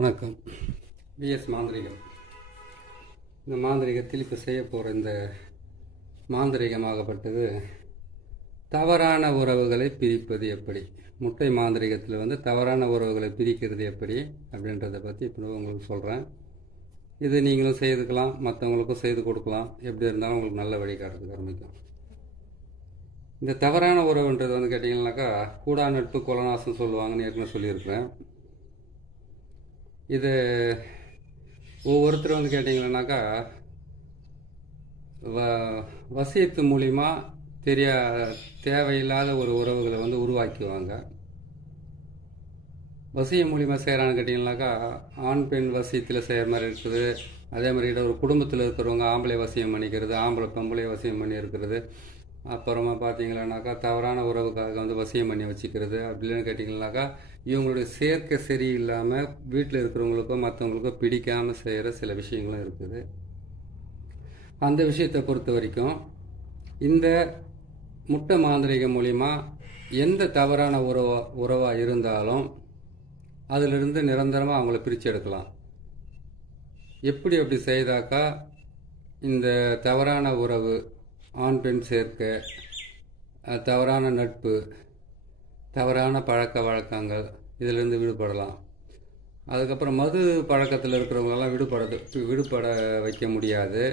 வணக்கம். பிஎஸ் மாந்திரிகம். இந்த மாந்திரிகத்தில் இப்போ செய்ய போகிற இந்த மாந்திரிகமாகப்பட்டது தவறான உறவுகளை பிரிப்பது எப்படி. முட்டை மாந்திரிகத்தில் தவறான உறவுகளை பிரிக்கிறது எப்படி அப்படின்றத பற்றி இப்போ உங்களுக்கு சொல்கிறேன். இது நீங்களும் செய்துக்கலாம், மற்றவங்களுக்கும் செய்து கொடுக்கலாம். எப்படி இருந்தாலும் உங்களுக்கு நல்ல வழிகாட்டுறதுக்கு ஆரம்பிக்கும். இந்த தவறான உறவுன்றது கேட்டிங்கன்னாக்கா கூடா நட்பு கொலநாசம் சொல்லுவாங்கன்னு ஏற்கனவே சொல்லியிருக்கிறேன். இது ஒவ்வொருத்தர் கேட்டிங்கன்னாக்கா வசியத்து மூலிமா தேவையில்லாத ஒரு உறவுகளை உருவாக்குவாங்க. வசியம் மூலிமா செய்கிறான்னு கேட்டிங்கன்னாக்கா ஆண் பெண் வசியத்தில் செய்கிற மாதிரி இருக்குது. அதே மாதிரி ஒரு குடும்பத்தில் இருக்கிறவங்க ஆம்பளை வசியம் பண்ணிக்கிறது, ஆம்பளை பொம்பளை வசியம் பண்ணி இருக்கிறது. அப்புறமா பார்த்தீங்கன்னாக்கா தவறான உறவுக்காக வசியம் பண்ணி வச்சுக்கிறது. அப்படின்னு கேட்டிங்கன்னாக்கா இவங்களுடைய சேர்க்கை சரியில்லாமல் வீட்டில் இருக்கிறவங்களுக்கோ மற்றவங்களுக்கோ பிடிக்காமல் செய்கிற சில விஷயங்களும் இருக்குது. அந்த விஷயத்தை பொறுத்த வரைக்கும் இந்த முட்டை மாந்திரிகம் மூலிமா எந்த தவறான உறவாக இருந்தாலும் அதிலிருந்து நிரந்தரமாக அவங்கள பிரித்து எடுக்கலாம். அப்படி செய்தாக்கா இந்த தவறான உறவு, ஆண் பெண் சேர்க்கை, தவறான நட்பு, தவறான பழக்க வழக்கங்கள் இதிலிருந்து விடுபடலாம். அதுக்கப்புறம் மது பழக்கத்தில் இருக்கிறவங்களெல்லாம் விடுபட வைக்க முடியாது.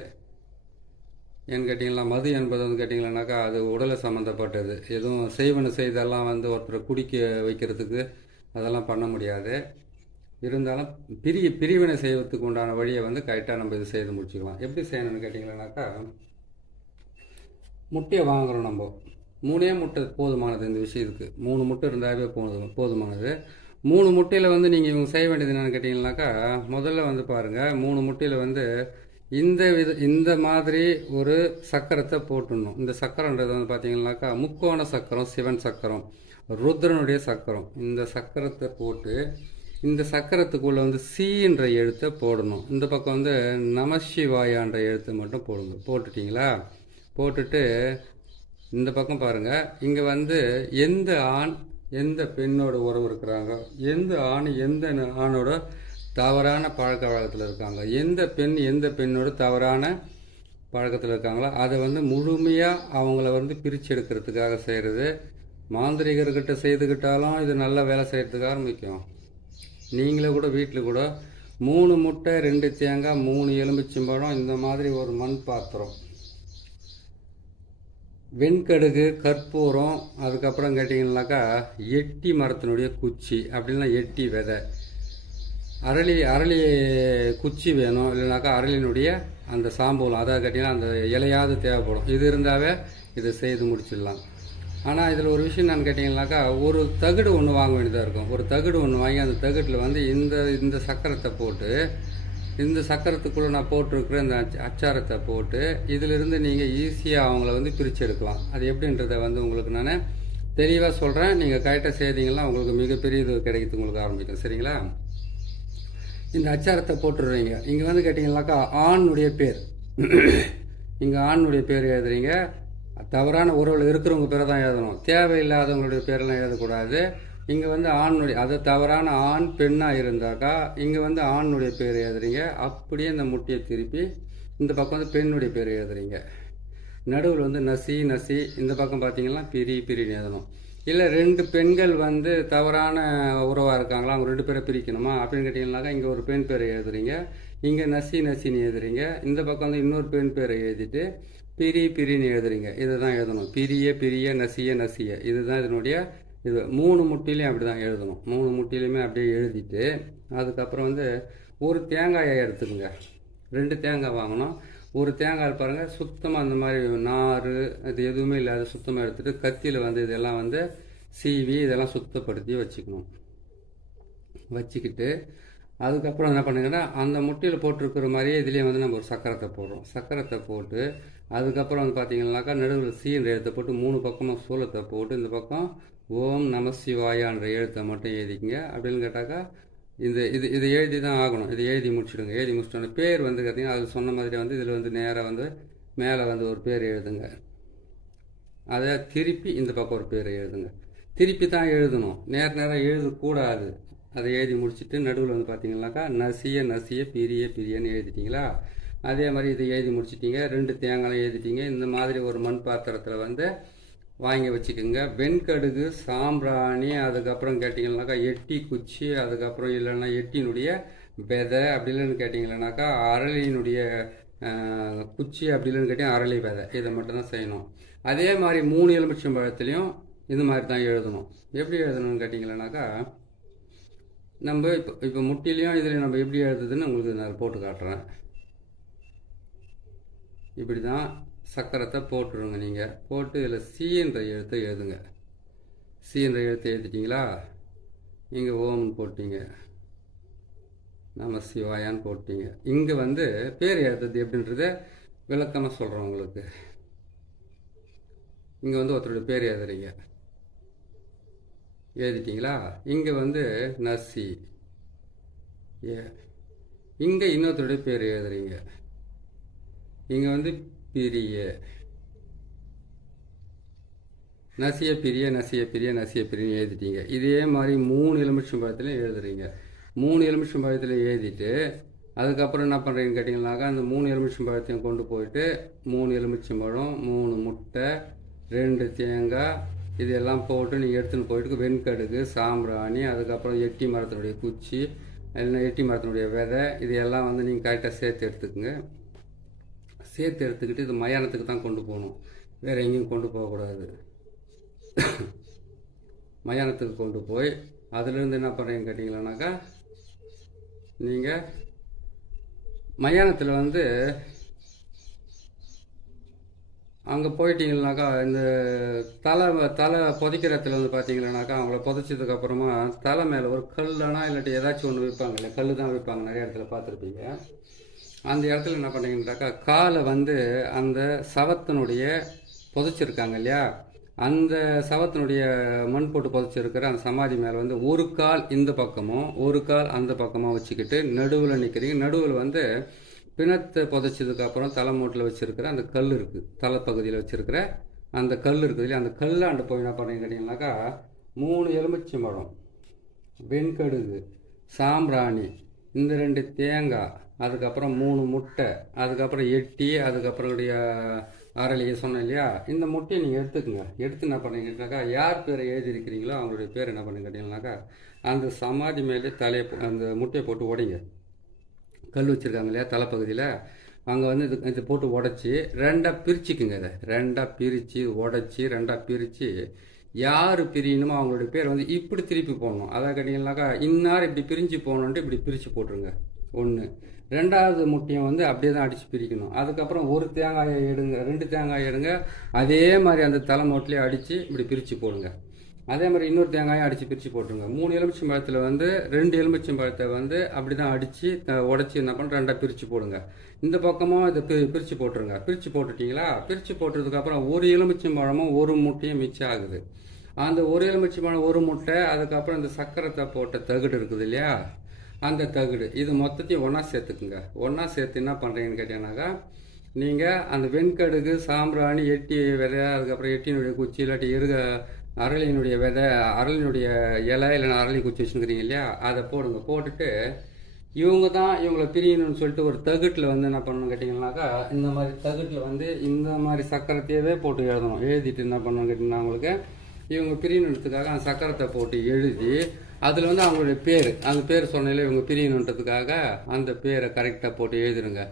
ஏன்னு கேட்டிங்கன்னா மது என்பது கேட்டிங்கன்னாக்கா அது உடலை சம்மந்தப்பட்டது. எதுவும் செய்வன செய்தெல்லாம் ஒருத்தரை குடிக்க வைக்கிறதுக்கு அதெல்லாம் பண்ண முடியாது. இருந்தாலும் பிரிவினை செய்வதுக்கு உண்டான வழியை கரெக்டாக நம்ம இது செய்து முடிச்சுக்கலாம். எப்படி செய்யணும்னு கேட்டிங்கன்னாக்கா முட்டையை வாங்குகிறோம். நம்ம 3 முட்டை போதுமானது. இந்த விஷயத்துக்கு 3 முட்டை இருந்தாவே போதுமானது. 3 முட்டையில் நீங்கள் இவங்க செய்ய வேண்டியது என்னென்னு கேட்டிங்கன்னாக்கா முதல்ல பாருங்கள், 3 முட்டையில் இந்த மாதிரி ஒரு சக்கரத்தை போட்டுடணும். இந்த சக்கரன்றது பார்த்தீங்கன்னாக்கா முக்கோண சக்கரம், சிவன் சக்கரம், ருத்ரனுடைய சக்கரம். இந்த சக்கரத்தை போட்டு இந்த சக்கரத்துக்குள்ளே சீன்ற எழுத்தை போடணும். இந்த பக்கம் நமசிவாயான்ற எழுத்தை மட்டும் போட்டுட்டிங்களா? போட்டுட்டு இந்த பக்கம் பாருங்கள், இங்கே எந்த ஆண் எந்த பெண்ணோட உறவு இருக்கிறாங்க, எந்த ஆண் எந்த ஆணோட தவறான பழக்க வழக்கத்தில் இருக்காங்க, எந்த பெண் எந்த பெண்ணோட தவறான பழக்கத்தில் இருக்காங்களோ அதை முழுமையாக அவங்கள பிரித்து எடுக்கிறதுக்காக செய்கிறது. மாந்திரிகர்கிட்ட செய்துக்கிட்டாலும் இது நல்ல வேலை செய்கிறதுக்காக ஆரம்பிக்கும். நீங்களே கூட வீட்டில் கூட 3 முட்டை, 2 தேங்காய், 3 எலுமிச்சம்பழம், இந்த மாதிரி ஒரு மண் பாத்திரம், வெண்கடுகு, கற்பூரம், அதுக்கப்புறம் கேட்டிங்கன்னாக்கா எட்டி மரத்தினுடைய குச்சி, அப்படின்னா எட்டி விதை, அரளி குச்சி வேணும். இல்லைனாக்கா அரளினுடைய அந்த சாம்பூலம், அதாவது கேட்டிங்கன்னா அந்த இலையாவது தேவைப்படும். இது இருந்தாவே இதை செய்து முடிச்சிடலாம். ஆனால் இதில் ஒரு விஷயம் என்னன்னு கேட்டிங்கன்னாக்கா ஒரு தகடு ஒன்று வாங்க வேண்டியதாக இருக்கும். ஒரு தகடு ஒன்று வாங்கி அந்த தகட்டில் இந்த சக்கரத்தை போட்டு, இந்த சக்கரத்துக்குள்ளே நான் போட்டிருக்கிற இந்த அச்சாரத்தை போட்டு இதிலிருந்து நீங்கள் ஈஸியாக அவங்கள பிரித்து எடுக்கலாம். அது எப்படின்றத உங்களுக்கு நான் தெளிவாக சொல்கிறேன். நீங்கள் கரெக்டாக செய்தீங்கன்னா உங்களுக்கு மிகப்பெரிய இது கிடைக்கிறது உங்களுக்கு ஆரம்பிக்கும். சரிங்களா? இந்த அச்சாரத்தை போட்டுடுறீங்க. இங்கே கேட்டிங்கன்னாக்கா ஆணுடைய பேர், இங்கே ஆணுடைய பேர் எழுதுறீங்க. தவறான உறவில் இருக்கிறவங்க பேரை தான் எழுதணும். தேவையில்லாதவங்களுடைய பேரெல்லாம் எழுதக்கூடாது. இங்கே ஆணுடைய, அது தவறான ஆண் பெண்ணாக இருந்தாக்கா இங்கே ஆணுடைய பேர் எழுதுறீங்க. அப்படியே இந்த முட்டையை திருப்பி இந்த பக்கம் பெண்ணுடைய பேர் எழுதுறீங்க. நடுவில் நசி, இந்த பக்கம் பார்த்தீங்கன்னா பிரின்னு எழுதணும். இல்லை 2 பெண்கள் தவறான உறவாக இருக்காங்களா, அவங்க 2 பேரை பிரிக்கணுமா அப்படின்னு கேட்டிங்கன்னாக்கா இங்கே ஒரு பெண் பேரை எழுதுறீங்க, இங்கே நசின்னு எழுதுறீங்க. இந்த பக்கம் இன்னொரு பெண் பேரை எழுதிட்டு பிரின்னு எழுதுறீங்க. இதை தான் எழுதணும். பிரிய, நசிய, இதுதான் இதனுடைய இது. 3 முட்டையிலையும் அப்படி தான் எழுதணும். 3 முட்டையிலையுமே அப்படியே எழுதிட்டு அதுக்கப்புறம் ஒரு தேங்காயை எடுத்துக்கோங்க. 2 தேங்காய் வாங்கணும். ஒரு தேங்காய் பாருங்கள் சுத்தமாக அந்த மாதிரி நார் அது எதுவுமே இல்லாத சுத்தமாக எடுத்துகிட்டு கத்தியில் இதெல்லாம் சீவி இதெல்லாம் சுத்தப்படுத்தி வச்சுக்கிட்டு அதுக்கப்புறம் என்ன பண்ணுங்கன்னா அந்த முட்டையில் போட்டிருக்கிற மாதிரியே இதுலேயே நம்ம ஒரு சக்கரத்தை போடுறோம். சக்கரத்தை போட்டு அதுக்கப்புறம் பார்த்தீங்கன்னாக்கா நடுவில் சீன்ற எழுத்தை போட்டு 3 பக்கமும் சூலத்தை போட்டு இந்த பக்கம் ஓம் நம சிவாயான்ற எழுத்தை மட்டும் எழுதிக்கிங்க. அப்படின்னு கேட்டாக்கா இதை எழுதி தான் ஆகணும். இதை எழுதி முடிச்சுடுங்க. எழுதி முடிச்சிட்டோன்னே பேர் கேட்டிங்கன்னா அது சொன்ன மாதிரி இதில் நேராக மேலே ஒரு பேர் எழுதுங்க. அதை திருப்பி இந்த பக்கம் ஒரு பேர் எழுதுங்க. திருப்பி தான் எழுதணும். நேராக எழுதக்கூடாது. அதை எழுதி முடிச்சுட்டு நடுவில் வந்து பார்த்தீங்கன்னாக்கா நசிய நசிய பிரிய பிரியன்னு எழுதிட்டிங்களா. அதே மாதிரி இதை எழுதி முடிச்சிட்டிங்க. 2 தேங்காய் எழுதிட்டீங்க. இந்த மாதிரி ஒரு மண் பாத்திரத்தில் வந்து வாங்கி வச்சுக்கோங்க. வெண்கடுகு, சாம்பிராணி, அதுக்கப்புறம் கேட்டிங்கன்னாக்கா எட்டி குச்சி, அதுக்கப்புறம் இல்லைன்னா எட்டினுடைய விதை, அப்படி இல்லைன்னு கேட்டிங்கன்னாக்கா அரளியினுடைய குச்சி, அப்படி இல்லைன்னு கேட்டிங்கன்னா அரளி விதை. இதை மட்டும்தான் செய்யணும். அதே மாதிரி 3 எலுமிச்சம்பழத்துலேயும் இது மாதிரி தான் எழுதணும். எப்படி எழுதணும்னு கேட்டிங்கன்னாக்கா நம்ம இப்போ முட்டிலையும் இதில் நம்ம எப்படி எழுதுதுன்னு உங்களுக்கு நான் போட்டு காட்டுறேன். இப்படி தான் சக்கரத்தை போட்டுருங்க. நீங்கள் போட்டு இதில் சி என்ற எழுத்தை எழுதுங்க. சி என்ற எழுத்தை எழுதிட்டிங்களா. இங்கே ஓம்னு போட்டிங்க, நம சிவாயான்னு போட்டிங்க. இங்கே வந்து பேர் எழுதுறது எப்படின்றத விளக்கமாக சொல்கிறோம் உங்களுக்கு. இங்கே வந்து ஒருத்தருடைய பேர் எழுதுறீங்க, எழுதிட்டிங்களா. இங்கே வந்து நசி, இங்கே இன்னொருத்தருடைய பேர் எழுதுறீங்க. இங்கே வந்து பிரிய, நசிய பிரிய நசிய பிரிய நசிய பிரிய எழுதிட்டீங்க. இதே மாதிரி 3 எலுமிச்சம்பழத்துலையும் எழுதுறீங்க. 3 எலுமிச்சம்பழத்துலையும் எழுதிட்டு அதுக்கப்புறம் என்ன பண்ணுறீங்கன்னு கேட்டிங்கன்னாக்கா அந்த 3 எலுமிச்சம்பழத்தையும் கொண்டு போயிட்டு 3 எலுமிச்சம்பழம், 3 முட்டை, 2 தேங்காய், இதெல்லாம் போட்டு நீங்கள் எடுத்துன்னு போயிட்டு வெண்கடுகு, சாம்பிராணி, அதுக்கப்புறம் எட்டி மரத்தினுடைய குச்சி, இல்லைன்னா எட்டி மரத்தினுடைய விதை, இது எல்லாம் வந்து நீங்கள் கரெக்டாக சேர்த்து எடுத்துக்குங்க. சேர்த்து எடுத்துக்கிட்டு இது மயானத்துக்கு தான் கொண்டு போகணும், வேறு எங்கேயும் கொண்டு போகக்கூடாது. மயானத்துக்கு கொண்டு போய் அதுலேருந்து என்ன பண்ணுறீங்கன்னு கேட்டிங்களானாக்கா நீங்கள் மயானத்தில் வந்து அங்கே போயிட்டீங்கன்னாக்கா இந்த தலை புதைக்கிற இடத்துல வந்து பார்த்தீங்கன்னாக்கா அவங்கள புதைச்சதுக்கப்புறமா தலை மேலே ஒரு கல்லுனா இல்லாட்டி ஏதாச்சும் ஒன்று வைப்பாங்க, இல்லை கல் தான் வைப்பாங்க, நிறைய இடத்துல பார்த்துருப்பீங்க. அந்த இடத்துல என்ன பண்ணீங்கன்னாக்கா காலை வந்து அந்த சவத்தினுடைய புதைச்சிருக்காங்க இல்லையா, அந்த சவத்தினுடைய மண் போட்டு புதைச்சிருக்கிற அந்த சமாதி மேலே வந்து ஒரு கால் இந்த பக்கமும் ஒரு கால் அந்த பக்கமாக வச்சுக்கிட்டு நடுவில் நிற்கிறீங்க. நடுவில் வந்து பிணத்தை புதைச்சதுக்கப்புறம் தலைமூட்டில் வச்சுருக்கிற அந்த கல் இருக்குது, தலைப்பகுதியில் வச்சுருக்கிற அந்த கல் இருக்குது இல்லையா, அந்த கல்லாண்டு போய் என்ன பண்ணுறீங்க கேட்டிங்கனாக்கா 3 எலுமிச்சம்பழம், வெண்கடுகு, சாம்பிராணி, இந்த 2 தேங்காய், அதுக்கப்புறம் 3 முட்டை, அதுக்கப்புறம் எட்டி, அதுக்கப்புறம் அரளியை சொன்னேன் இல்லையா, இந்த முட்டையை நீங்கள் எடுத்துக்கோங்க. எடுத்து என்ன பண்ணுறீங்கன்னாக்கா யார் பேரை எழுதியிருக்கிறீங்களோ அவங்களுடைய பேர் என்ன பண்ணுங்க கேட்டிங்கனாக்கா அந்த சமாதி மேலே அந்த முட்டையை போட்டு உடைங்க. கல் வச்சுருக்காங்க இல்லையா தலைப்பகுதியில், அங்கே வந்து இது போட்டு உடச்சி 2ஆக பிரிச்சுக்குங்க. இதை 2ஆக பிரித்து உடச்சி 2ஆக பிரித்து யார் பிரியணுமோ அவங்களுடைய பேர் வந்து இப்படி திருப்பி போடணும். அதை கேட்டிங்கனாக்கா இன்னார் இப்படி பிரிஞ்சு போகணுன்ட்டு இப்படி பிரித்து போட்டுருங்க. 1. 2வது முட்டையை வந்து அப்படியே தான் அடித்து பிரிக்கணும். அதுக்கப்புறம் 1 தேங்காயை எடுங்க, 2 தேங்காயை எடுங்க, அதே மாதிரி அந்த தலைமோட்டிலே அடித்து இப்படி பிரித்து போடுங்க. அதே மாதிரி இன்னொரு தேங்காயை அடித்து பிரித்து போட்டுருங்க. 3 எலுமிச்சம்பழத்தில் வந்து 2 எலுமிச்சம்பழத்தை வந்து அப்படி தான் அடித்து உடச்சி என்ன பண்ண 2ஆக பிரித்து போடுங்க. இந்த பக்கமும் இதை பிரித்து போட்டுருங்க. பிரித்து போட்டுட்டிங்களா. பிரித்து போட்டதுக்கப்புறம் 1 எலுமிச்சம்பழமும் 1 முட்டையும் மிச்சம் ஆகுது. அந்த 1 எலுமிச்சம்பழம் 1 முட்டை, அதுக்கப்புறம் இந்த சக்கரத்தை போட்ட தகுடு இருக்குது இல்லையா, அந்த தகுடு, இது மொத்தத்தையும் ஒன்றா சேர்த்துக்குங்க. ஒன்றா சேர்த்து என்ன பண்ணுறீங்கன்னு கேட்டீங்கன்னாக்கா நீங்கள் அந்த வெண்கடுகு, சாம்பிராணி, எட்டி விதை, அதுக்கப்புறம் எட்டினுடைய குச்சி இல்லாட்டி அரளியினுடைய விதை, அரளியினுடைய இலை இல்லைன்னா அரளி குச்சி வச்சுருக்கிறீங்க இல்லையா, அதை போடுங்க. போட்டுட்டு இவங்க தான் இவங்களை பிரியணும்னு சொல்லிட்டு ஒரு தகுட்டில் வந்து என்ன பண்ணணும்னு கேட்டிங்கன்னாக்கா இந்த மாதிரி தகுட்டில் வந்து இந்த மாதிரி சக்கரத்தையவே போட்டு எழுதணும். எழுதிட்டு என்ன பண்ணணும்னு கேட்டிங்கன்னா உங்களுக்கு இவங்க பிரியணுன்றதுக்காக அந்த சக்கரத்தை போட்டு எழுதி அதில் வந்து அவங்களுடைய பேர், அந்த பேர் சொன்னாலே இவங்க பிரியணுன்றதுக்காக அந்த பேரை கரெக்டாக போட்டு எழுதிடுங்க.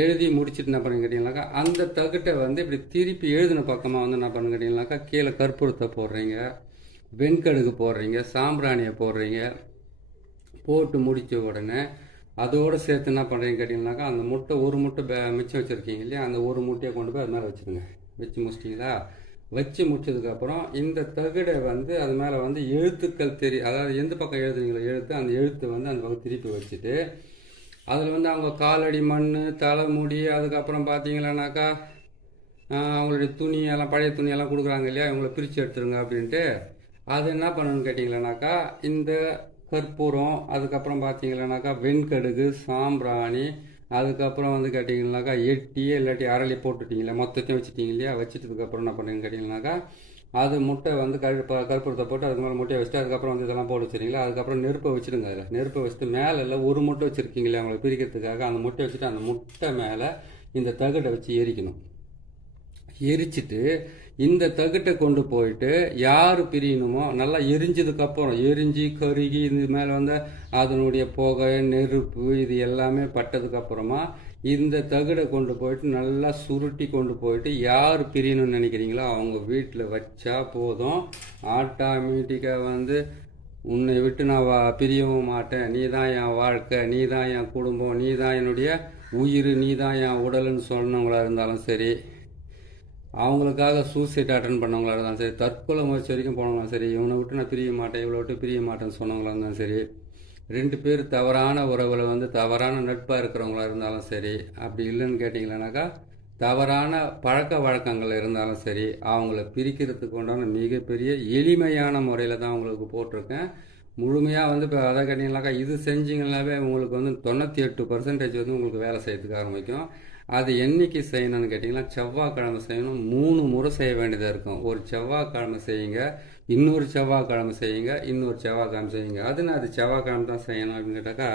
எழுதி முடிச்சுட்டு என்ன பண்ணுங்க கேட்டிங்கனாக்கா அந்த தகுட்டை வந்து இப்படி திருப்பி எழுதின பக்கமாக வந்து என்ன பண்ணுங்க கேட்டிங்கனாக்கா கீழே கற்பூரத்தை போடுறீங்க, வெண்கடுகு போடுறீங்க, சாம்பிராணியை போடுறீங்க. போட்டு முடித்த உடனே அதோடு சேர்த்து என்ன பண்ணுறீங்க கேட்டிங்கனாக்கா அந்த முட்டை 1 முட்டை மிச்சம் வச்சுருக்கீங்க இல்லையா, அந்த 1 முட்டையை கொண்டு போய் அது மேலே வச்சுருங்க. வச்சு முடிச்சிட்டிங்களா. வச்சு முடிச்சதுக்கப்புறம் இந்த தகுடை வந்து அது மேலே வந்து எழுத்துக்கள் அதாவது எந்த பக்கம் எழுதுனீங்களோ எழுத்து, அந்த எழுத்து வந்து அந்த பக்கம் திருப்பி வச்சுட்டு அதில் வந்து அவங்க காலடி மண், தலைமுடி, அதுக்கப்புறம் பார்த்தீங்களானாக்கா அவங்களுடைய துணியெல்லாம் பழைய துணியெல்லாம் கொடுக்குறாங்க இல்லையா, இவங்களை பிரித்து எடுத்துருங்க அப்படின்ட்டு. அது என்ன பண்ணணும்னு கேட்டிங்களானாக்கா இந்த கற்பூரம், அதுக்கப்புறம் பார்த்தீங்களானாக்கா வெண்கடுகு, சாம்பிராணி, அதுக்கப்புறம் வந்து கேட்டிங்கனாக்கா எட்டி இல்லாட்டி அரளி போட்டுட்டிங்களா மொத்தத்தையும் வச்சுட்டிங்க இல்லையா. வச்சுட்டதுக்கப்புறம் என்ன பண்ணுறீங்கன்னு கேட்டிங்கனாக்கா அது முட்டை வந்து கற்பூரத்தை போட்டு அதுக்கு மேலே முட்டையை வச்சுட்டு அதுக்கப்புறம் வந்து இதெல்லாம் போட்டு வச்சுருங்களா. அதுக்கப்புறம் நெருப்பை வச்சுடுங்க. அதில் நெருப்பை வச்சுட்டு மேலே இல்லை ஒரு முட்டை வச்சுருக்கீங்களே அவங்களை பிரிக்கிறதுக்காக அந்த முட்டை வச்சுட்டு அந்த முட்டை மேலே இந்த தகட்டை வச்சு எரிக்கணும். எரிச்சிட்டு இந்த தகட்டை கொண்டு போயிட்டு யார் பிரியணுமோ நல்லா எரிஞ்சதுக்கப்புறம் எரிஞ்சு கருகி இது மேலே வந்து அதனுடைய புகை நெருப்பு இது எல்லாமே பட்டதுக்கப்புறமா இந்த தகடை கொண்டு போயிட்டு நல்லா சுருட்டி கொண்டு போயிட்டு யார் பிரியணும்னு நினைக்கிறீங்களோ அவங்க வீட்டில் வச்சா போதும். ஆட்டோமேட்டிக்காக வந்து உன்னை விட்டு நான் பிரியவும் மாட்டேன், நீ தான் என் வாழ்க்கை, நீ தான் என் குடும்பம், நீ தான் என்னுடைய உயிர், நீ தான் என் உடல்னு சொன்னவங்களா இருந்தாலும் சரி, அவங்களுக்காக சூசைட் அட்டன் பண்ணவங்களா இருந்தாலும் சரி, தற்கொலை முயற்சி வரைக்கும் போனவங்களும் சரி, இவனை விட்டு நான் பிரிய மாட்டேன் இவளை விட்டு பிரிய மாட்டேன்னு சொன்னவங்களா இருந்தாலும் சரி, 2 பேர் தவறான உறவில் வந்து தவறான நட்பாக இருக்கிறவங்களா இருந்தாலும் சரி, அப்படி இல்லைன்னு கேட்டிங்களானாக்கா தவறான பழக்க வழக்கங்கள் இருந்தாலும் சரி, அவங்கள பிரிக்கிறதுக்கு உண்டான மிகப்பெரிய எளிமையான முறையில் தான் உங்களுக்கு போட்டிருக்கேன். முழுமையாக வந்து இப்போ அதை கேட்டிங்கனாக்கா இது செஞ்சிங்கனாவே உங்களுக்கு வந்து 98% வந்து உங்களுக்கு வேலை செய்யறதுக்கு ஆரம்பிக்கும். அது என்னைக்கு செய்யணும்னு கேட்டிங்கன்னா செவ்வாய்க்கிழமை செய்யணும். 3 முறை செய்ய வேண்டியதாக இருக்கும். ஒரு செவ்வாய்க்கிழமை செய்யுங்க, இன்னொரு செவ்வாய்க்கிழமை செய்யுங்க, இன்னொரு செவ்வாய்க்கிழமை செய்யுங்க. அது செவ்வாய்க்கிழமை தான் செய்யணும் அப்படின்னு கேட்டாக்கா,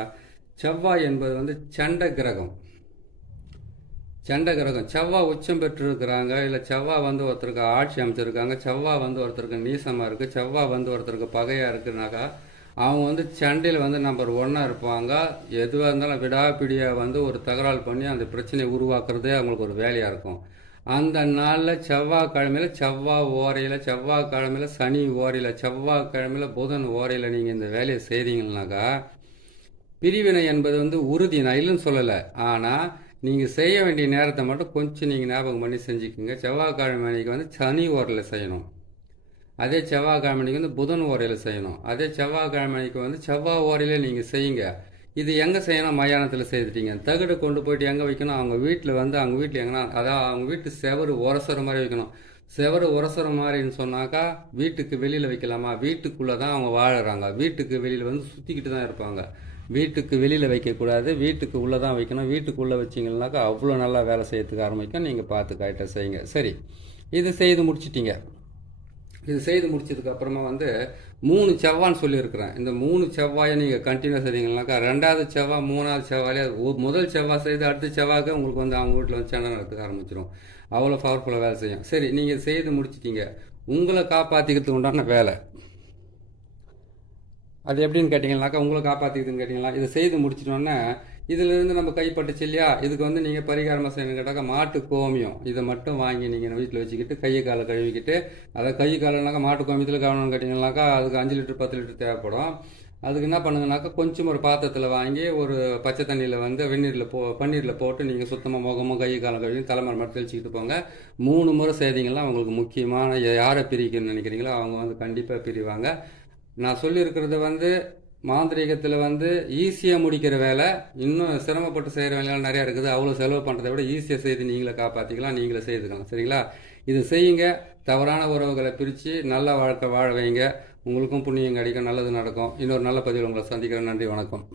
செவ்வாய் என்பது வந்து சண்ட கிரகம். செவ்வாய் உச்சம் பெற்றிருக்கிறாங்க, இல்லை செவ்வாய் வந்து ஒருத்தருக்கு ஆட்சி அமைச்சிருக்காங்க, செவ்வாய் வந்து ஒருத்தருக்கு நீசமாக இருக்குது, செவ்வாய் வந்து ஒருத்தருக்கு பகையாக இருக்குனாக்கா அவங்க வந்து சண்டையில் வந்து நம்பர் 1 இருப்பாங்க. எதுவாக இருந்தாலும் விடாப்பிடியாக வந்து ஒரு தகராறு பண்ணி அந்த பிரச்சனையை உருவாக்குறதே அவங்களுக்கு ஒரு வேலையாக இருக்கும். அந்த நாளில் செவ்வாய்க்கிழமையில் செவ்வாய் ஓரையில், செவ்வாய்க்கிழமையில் சனி ஓரையில், செவ்வாய்க்கிழமையில் புதன் ஓரையில் நீங்கள் இந்த வேலையை செய்கிறீங்கன்னாக்கா பிரிவினை என்பது வந்து உறுதி. நான் இல்லைன்னு சொல்லலை, ஆனால் நீங்கள் செய்ய வேண்டிய நேரத்தை மட்டும் கொஞ்சம் நீங்கள் ஞாபகம் பண்ணி செஞ்சுக்கோங்க. செவ்வாய்க்கிழமை அன்றைக்கி வந்து சனி ஓரையில் செய்யணும், அதே செவ்வாய்க்கிழமைக்கு வந்து புதன் ஓரையில் செய்யணும், அதே செவ்வாய்க்கிழமைக்கு வந்து செவ்வாய் ஓரையிலே நீங்கள் செய்யுங்க. இது எங்கே செய்யணும்? மயானத்தில் செய்துட்டீங்க. தகடு கொண்டு போயிட்டு எங்கே வைக்கணும்? அவங்க வீட்டில் வந்து அவங்க வீட்டில் எங்கன்னா அதாவது அவங்க வீட்டு செவரு உரசுற மாதிரி வைக்கணும். செவரு உரசுற மாதிரின்னு சொன்னாக்கா வீட்டுக்கு வெளியில் வைக்கலாமா? வீட்டுக்குள்ளே தான் அவங்க வாழுறாங்க, வீட்டுக்கு வெளியில் வந்து சுற்றிக்கிட்டு தான் இருப்பாங்க. வீட்டுக்கு வெளியில் வைக்கக்கூடாது, வீட்டுக்கு உள்ளே தான் வைக்கணும். வீட்டுக்குள்ளே வச்சிங்கன்னாக்கா அவ்வளோ நல்லா வேலை செய்யறதுக்கு ஆரம்பிக்கும். நீங்கள் பார்த்து கரெக்டாக செய்யுங்க. சரி, இது செய்து முடிச்சிட்டிங்க. இது செய்து முடிச்சதுக்கு அப்புறமா வந்து 3 செவ்வான்னு சொல்லியிருக்கிறேன். இந்த 3 செவ்வாயை நீங்கள் கண்டினியூஸ் செய்தீங்கன்னாக்கா 2வது செவ்வாய் 3வது செவ்வாயிலே முதல் செவ்வாய் செய்து அடுத்த செவ்வாய்க்கு உங்களுக்கு வந்து அவங்க வீட்டில் வந்து சண்டை நடத்துக்க ஆரம்பிச்சிடும். அவ்வளோ பவர்ஃபுல்லாக வேலை செய்யும். சரி, நீங்கள் செய்து முடிச்சிட்டீங்க. உங்களை காப்பாற்றிக்கிறதுக்கு உண்டான வேலை அது எப்படின்னு கேட்டிங்கனாக்கா, உங்களை காப்பாற்றிக்கிறதுன்னு கேட்டிங்களா, இதை செய்து முடிச்சிட்டோன்னே இதிலிருந்து நம்ம கைப்பட்டுச்சு இல்லையா, இதுக்கு வந்து நீங்கள் பரிகாரமாக செய்யணும்னு கேட்டாக்கா மாட்டு கோமியம் இதை மட்டும் வாங்கி நீங்கள் வீட்டில் வச்சுக்கிட்டு கையை காலை கழுவிக்கிட்டு, அதை கை காலைனாக்கா மாட்டு கோமியத்தில் கவனம்னு கேட்டிங்கனாக்கா அதுக்கு 5 லிட்டர் 10 லிட்டர் தேவைப்படும். அதுக்கு என்ன பண்ணுங்கனாக்கா கொஞ்சம் ஒரு பாத்திரத்தில் வாங்கி ஒரு பச்சை தண்ணியில் வந்து பன்னீரில் போட்டு நீங்கள் சுத்தமாக முகமும் கை காலை கழுவி தலைமுறை மட்டும் தெளிச்சிக்கிட்டு போங்க. 3 முறை செய்தீங்கன்னா உங்களுக்கு முக்கியமான யாரை பிரிக்கணும்னு நினைக்கிறீங்களோ அவங்க வந்து கண்டிப்பாக பிரிவாங்க. நான் சொல்லியிருக்கிறது வந்து மாந்திரீகத்தில் வந்து ஈஸியாக முடிக்கிற வேலை, இன்னும் சிரமப்பட்டு செய்கிற வேலையெல்லாம் நிறையா இருக்குது. அவ்வளோ செலவு பண்ணுறதை விட ஈஸியாக செய்து நீங்களே காப்பாற்றிக்கலாம், நீங்களே செய்துக்கலாம். சரிங்களா? இது செய்யுங்க. தவறான உறவுகளை பிரித்து நல்ல வாழ்க்கை வாழ வைங்க. உங்களுக்கும் புண்ணியம் கிடைக்கும், நல்லது நடக்கும். இன்னொரு நல்ல பதிவில் உங்களை சந்திக்கிறேன். நன்றி, வணக்கம்.